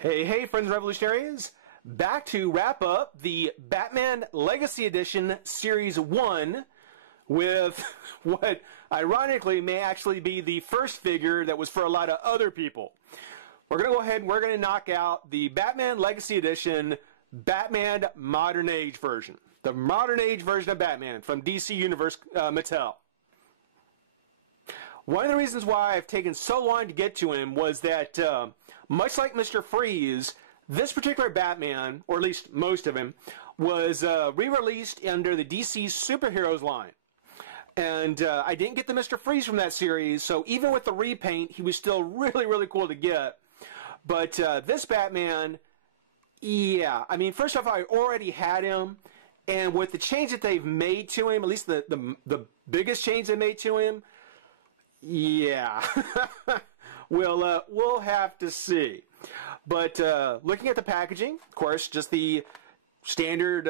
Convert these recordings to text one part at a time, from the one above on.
Hey, hey, friends revolutionaries! Back to wrap up the Batman Legacy Edition Series 1 with what ironically may actually be the first figure that was for a lot of other people. We're going to go ahead and we're going to knock out the Batman Legacy Edition Batman Modern Age version. The Modern Age version of Batman from DC Universe Mattel. One of the reasons why I've taken so long to get to him was that, much like Mr. Freeze, this particular Batman, or at least most of him, was re-released under the DC Superheroes line. And I didn't get the Mr. Freeze from that series, so even with the repaint, he was still really, really cool to get. But this Batman, yeah, I mean, first off, I already had him, and with the change that they've made to him, at least the biggest change they made to him, yeah, we'll have to see. But looking at the packaging, of course, just the standard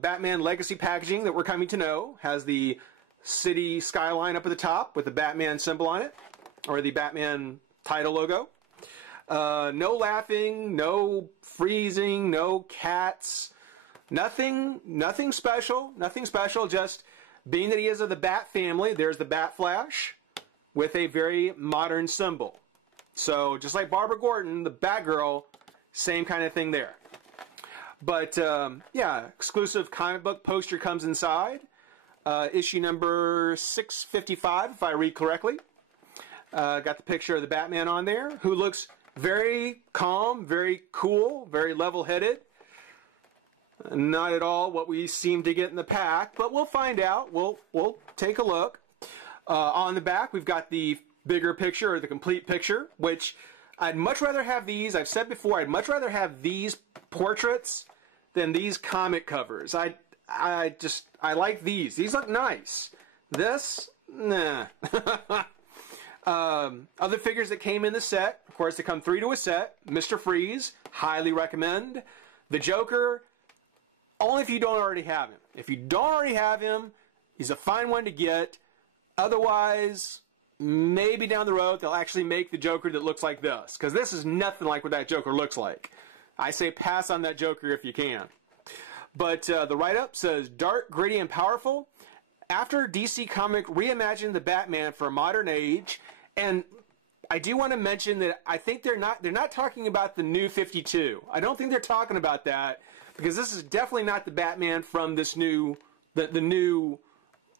Batman Legacy packaging that we're coming to know. Has the city skyline up at the top with the Batman symbol on it, or the Batman title logo. No laughing, no freezing, no cats, nothing special, just being that he is of the Bat family, there's the Bat Flash with a very modern symbol. So just like Barbara Gordon, the Batgirl, same kind of thing there. But yeah, exclusive comic book poster comes inside. Issue number 655, if I read correctly. Got the picture of the Batman on there, who looks very calm, very cool, very level-headed. Not at all what we seem to get in the pack, but we'll find out. We'll take a look. On the back, we've got the bigger picture, or the complete picture, which I'd much rather have these. I've said before, I'd much rather have these portraits than these comic covers. I like these. These look nice. This, nah. Other figures that came in the set, of course, they come 3 to a set. Mr. Freeze, highly recommend. The Joker, only if you don't already have him. If you don't already have him, he's a fine one to get. Otherwise, maybe down the road they'll actually make the Joker that looks like this, because this is nothing like what that Joker looks like. I say pass on that Joker if you can. But the write-up says, dark, gritty, and powerful. After DC Comic reimagined the Batman for a modern age, and I do want to mention that I think they're not talking about the new 52. I don't think they're talking about that, because this is definitely not the Batman from this new the new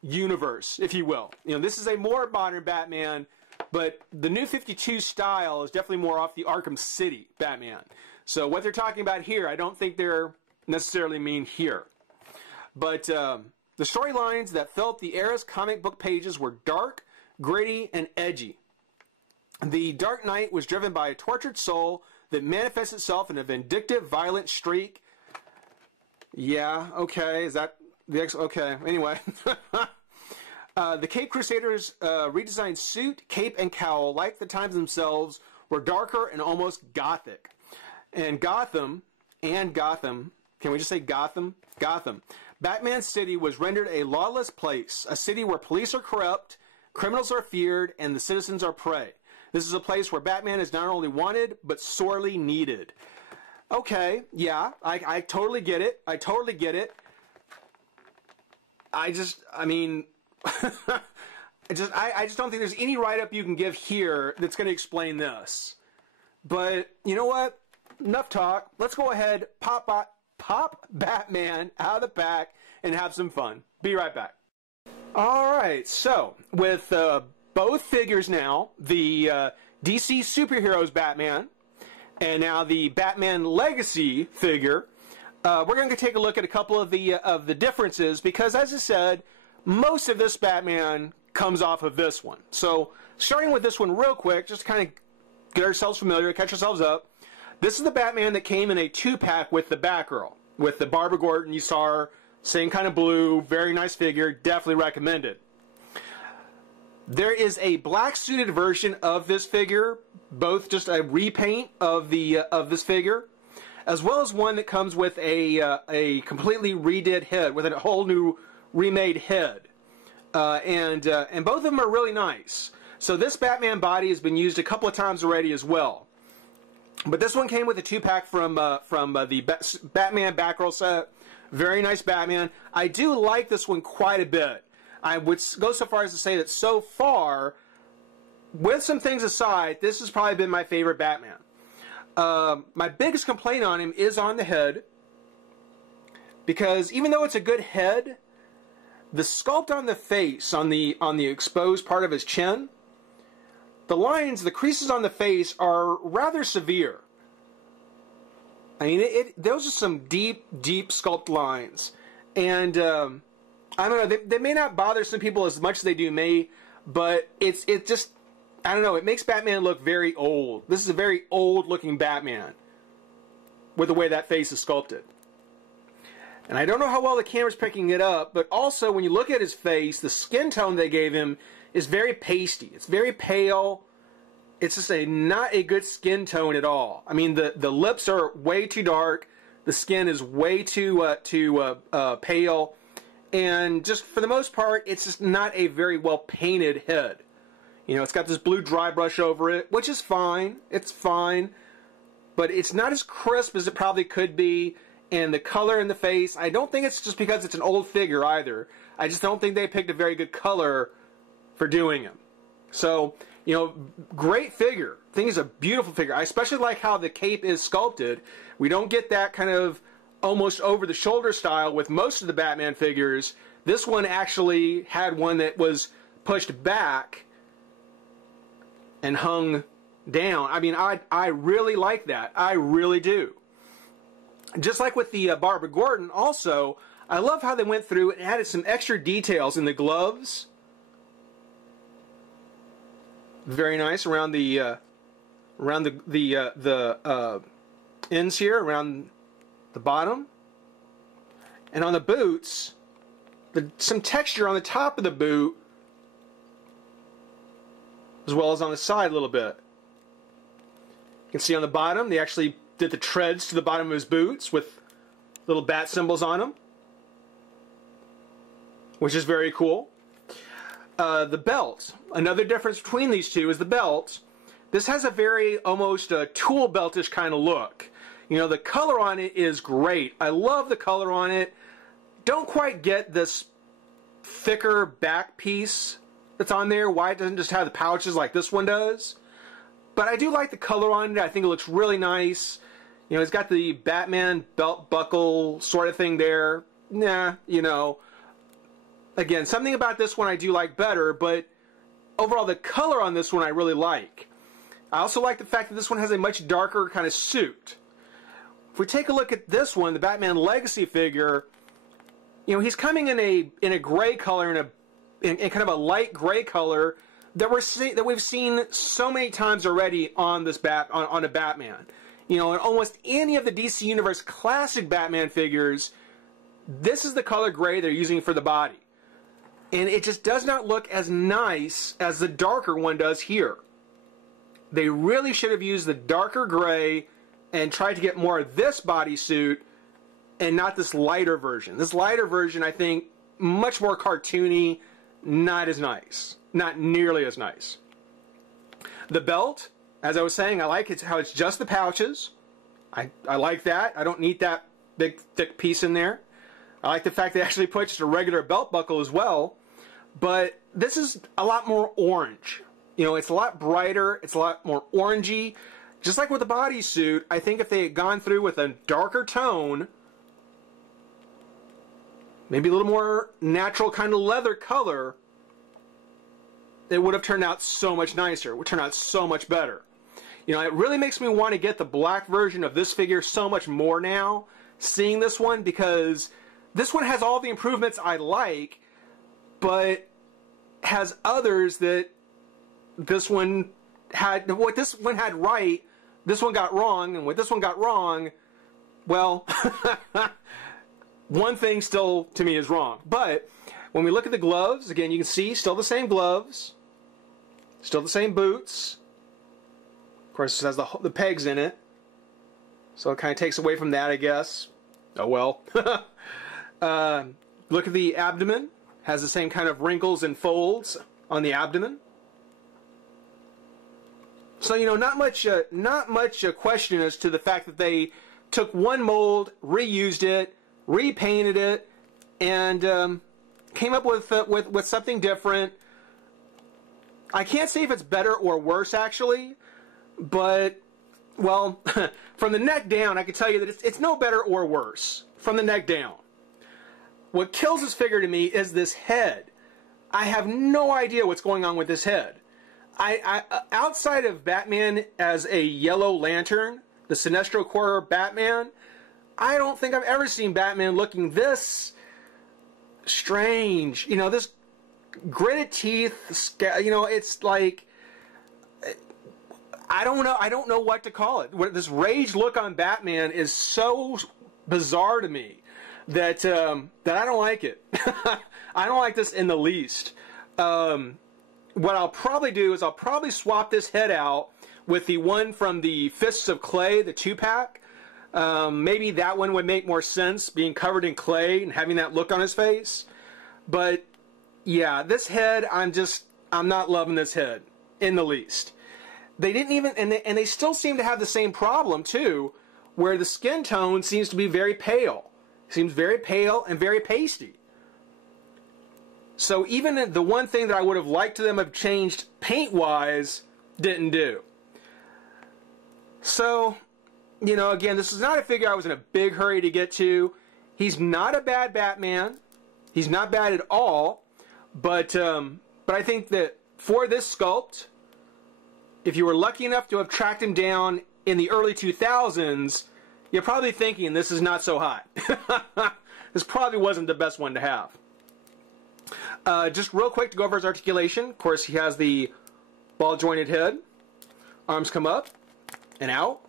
universe, if you will. You know, this is a more modern Batman, but the new 52 style is definitely more off the Arkham City Batman. So what they're talking about here, I don't think they're necessarily mean here. But the storylines that filled the era's comic book pages were dark, gritty, and edgy. The Dark Knight was driven by a tortured soul that manifests itself in a vindictive, violent streak. Yeah, okay, is that okay, anyway. The Cape Crusaders' redesigned suit, cape, and cowl, like the times themselves, were darker and almost gothic. And Gotham, can we just say Gotham? Gotham. Batman City was rendered a lawless place, a city where police are corrupt, criminals are feared, and the citizens are prey. This is a place where Batman is not only wanted, but sorely needed. Okay, yeah, I totally get it. I totally get it. I mean, I just don't think there's any write-up you can give here that's going to explain this. But, you know what? Enough talk. Let's go ahead, pop Batman out of the pack and have some fun. Be right back. Alright, so, with both figures now, the DC Superheroes Batman, and now the Batman Legacy figure, we're going to take a look at a couple of the differences, because as I said, most of this Batman comes off of this one. So starting with this one real quick, just to kind of get ourselves familiar, catch ourselves up. This is the Batman that came in a 2-pack with the Batgirl, with the Barbara Gordon. You saw her, same kind of blue, very nice figure, definitely recommended. There is a black suited version of this figure, both just a repaint of this figure, as well as one that comes with a completely redid head, with a whole new remade head. And both of them are really nice. So this Batman body has been used a couple of times already as well. But this one came with a 2-pack from the Batman Batgirl set. Very nice Batman. I do like this one quite a bit. I would go so far as to say that so far, with some things aside, this has probably been my favorite Batman. My biggest complaint on him is on the head, because even though it's a good head, the sculpt on the face, on the exposed part of his chin, the lines, the creases on the face are rather severe. I mean, those are some deep, deep sculpt lines. And, I don't know, they may not bother some people as much as they do me, but it just, I don't know, it makes Batman look very old. This is a very old-looking Batman with the way that face is sculpted. And I don't know how well the camera's picking it up, but also when you look at his face, the skin tone they gave him is very pasty. It's very pale. It's just not a good skin tone at all. I mean, the lips are way too dark. The skin is way too pale. And just for the most part, it's just not a very well painted head. You know, it's got this blue dry brush over it, which is fine. It's fine. But it's not as crisp as it probably could be. And the color in the face, I don't think it's just because it's an old figure either. I just don't think they picked a very good color for doing him. So, you know, great figure. I think it's a beautiful figure. I especially like how the cape is sculpted. We don't get that kind of almost over-the-shoulder style with most of the Batman figures. This one actually had one that was pushed back and hung down. I mean, I really like that. I really do. Just like with the Barbara Gordon, also, I love how they went through and added some extra details in the gloves. Very nice around the ends here, around the bottom, and on the boots, some texture on the top of the boot, as well as on the side a little bit. You can see on the bottom, they actually did the treads to the bottom of his boots with little bat symbols on them, which is very cool. The belt. Another difference between these two is the belt. This has a very almost tool beltish kind of look. You know, the color on it is great. I love the color on it. Don't quite get this thicker back piece that's on there, why it doesn't just have the pouches like this one does. But I do like the color on it. I think it looks really nice. You know, it's got the Batman belt buckle sort of thing there. Nah, you know. Again, something about this one I do like better, but overall the color on this one I really like. I also like the fact that this one has a much darker kind of suit. If we take a look at this one, the Batman Legacy figure, you know, he's coming in a gray color, in kind of a light gray color that we've seen so many times already on this on a Batman. You know, in almost any of the DC Universe classic Batman figures, this is the color gray they're using for the body. And it just does not look as nice as the darker one does here. They really should have used the darker gray and tried to get more of this bodysuit and not this lighter version. This lighter version, I think, much more cartoony, not as nice. Not nearly as nice. The belt, as I was saying, I like it how it's just the pouches. I like that. I don't need that big, thick piece in there. I like the fact they actually put just a regular belt buckle as well. But this is a lot more orange. You know, it's a lot brighter. It's a lot more orangey. Just like with the bodysuit, I think if they had gone through with a darker tone, maybe a little more natural kind of leather color, it would have turned out so much nicer. It would turn out so much better. You know, it really makes me want to get the black version of this figure so much more now, seeing this one, because this one has all the improvements I like, but has others that this one had, what this one had right, this one got wrong, and what this one got wrong, well, one thing still to me is wrong. But when we look at the gloves, again, you can see still the same gloves, still the same boots. Of course, it has the pegs in it, so it kind of takes away from that, I guess. Oh well. Look at the abdomen. Has the same kind of wrinkles and folds on the abdomen. So, you know, not much question as to the fact that they took one mold, reused it, repainted it, and came up with something different. I can't say if it's better or worse, actually, but, well, from the neck down, I can tell you that it's no better or worse from the neck down. What kills this figure to me is this head. I have no idea what's going on with this head. Outside of Batman as a Yellow Lantern, the Sinestro Corps Batman, I don't think I've ever seen Batman looking strange. You know, this gritted teeth, you know, it's like, I don't know what to call it. This rage look on Batman is so bizarre to me that I don't like it. I don't like this in the least. What I'll probably do is I'll probably swap this head out with the one from the Fists of Clay, the 2-pack. Maybe that one would make more sense, being covered in clay and having that look on his face. But yeah, this head, I'm not loving this head in the least. They didn't even, and they still seem to have the same problem too, where the skin tone seems to be very pale. Seems very pale and very pasty. So even the one thing that I would have liked to them have changed paint-wise didn't do. So, you know, again, this is not a figure I was in a big hurry to get to. He's not a bad Batman. He's not bad at all. But I think that for this sculpt, if you were lucky enough to have tracked him down in the early 2000s, you're probably thinking this is not so hot. This probably wasn't the best one to have. Just real quick to go over his articulation. Of course, he has the ball-jointed head. Arms come up and out.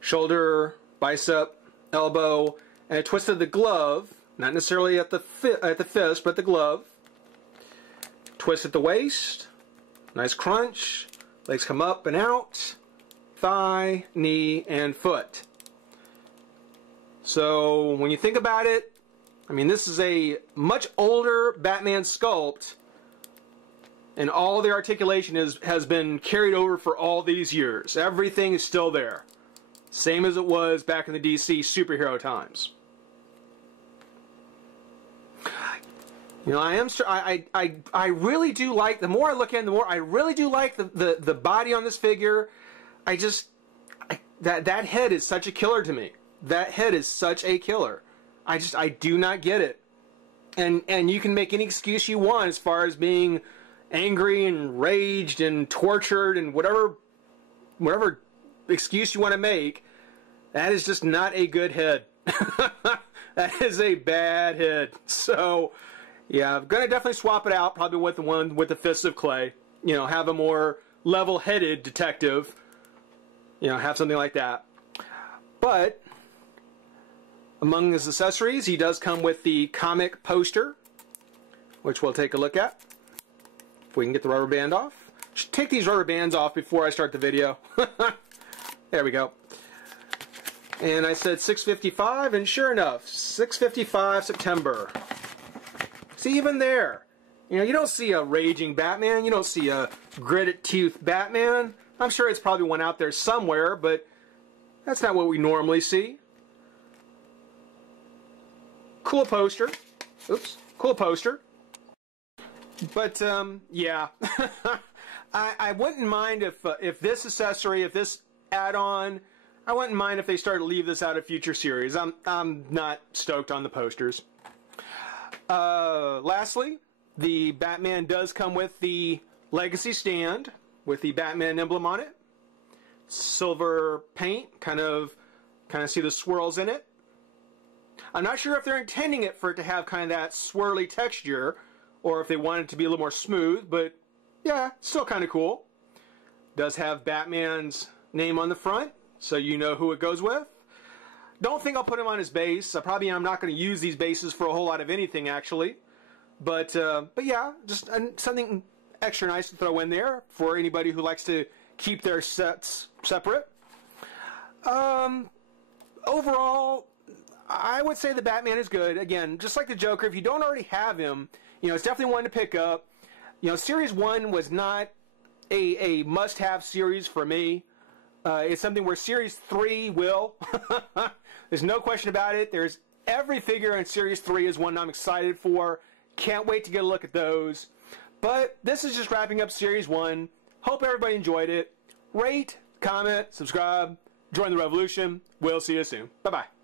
Shoulder, bicep, elbow, and a twist of the glove. Not necessarily at the fist, but the glove. Twist at the waist. Nice crunch. Legs come up and out. Thigh, knee, and foot. So when you think about it, I mean, this is a much older Batman sculpt, and all the articulation has been carried over for all these years. Everything is still there. Same as it was back in the DC superhero times. You know, I really do like, the more I look at it, the more I really do like the body on this figure. That head is such a killer to me. That head is such a killer. I do not get it. And you can make any excuse you want as far as being angry and raged and tortured and whatever excuse you want to make. That is just not a good head. That is a bad head. So, yeah, I'm going to definitely swap it out, probably with the one with the Fists of Clay. You know, have a more level-headed detective. You know, have something like that. But among his accessories, he does come with the comic poster, which we'll take a look at. If we can get the rubber band off. Should take these rubber bands off before I start the video. There we go. And I said 6:55, and sure enough, 6:55 September. See, even there, you know, you don't see a raging Batman. You don't see a gritted tooth Batman. I'm sure it's probably one out there somewhere, but that's not what we normally see. Cool poster. Oops. Cool poster. But, yeah. I wouldn't mind if this accessory, if this add-on, I wouldn't mind if they started to leave this out of future series. I'm not stoked on the posters. Lastly, the Batman does come with the Legacy stand with the Batman emblem on it. Silver paint, kind of see the swirls in it. I'm not sure if they're intending it for it to have kind of that swirly texture, or if they want it to be a little more smooth, but yeah, still kind of cool. Does have Batman's name on the front, so you know who it goes with. Don't think I'll put him on his base. I'm not going to use these bases for a whole lot of anything, actually. But yeah, just something extra nice to throw in there for anybody who likes to keep their sets separate. Overall, I would say the Batman is good. Again, just like the Joker, if you don't already have him, you know, it's definitely one to pick up. You know, Series 1 was not a must-have series for me. It's something where Series 3 will. There's no question about it. There's every figure in Series 3 is one I'm excited for. Can't wait to get a look at those. But this is just wrapping up Series 1. Hope everybody enjoyed it. Rate, comment, subscribe, join the revolution. We'll see you soon. Bye-bye.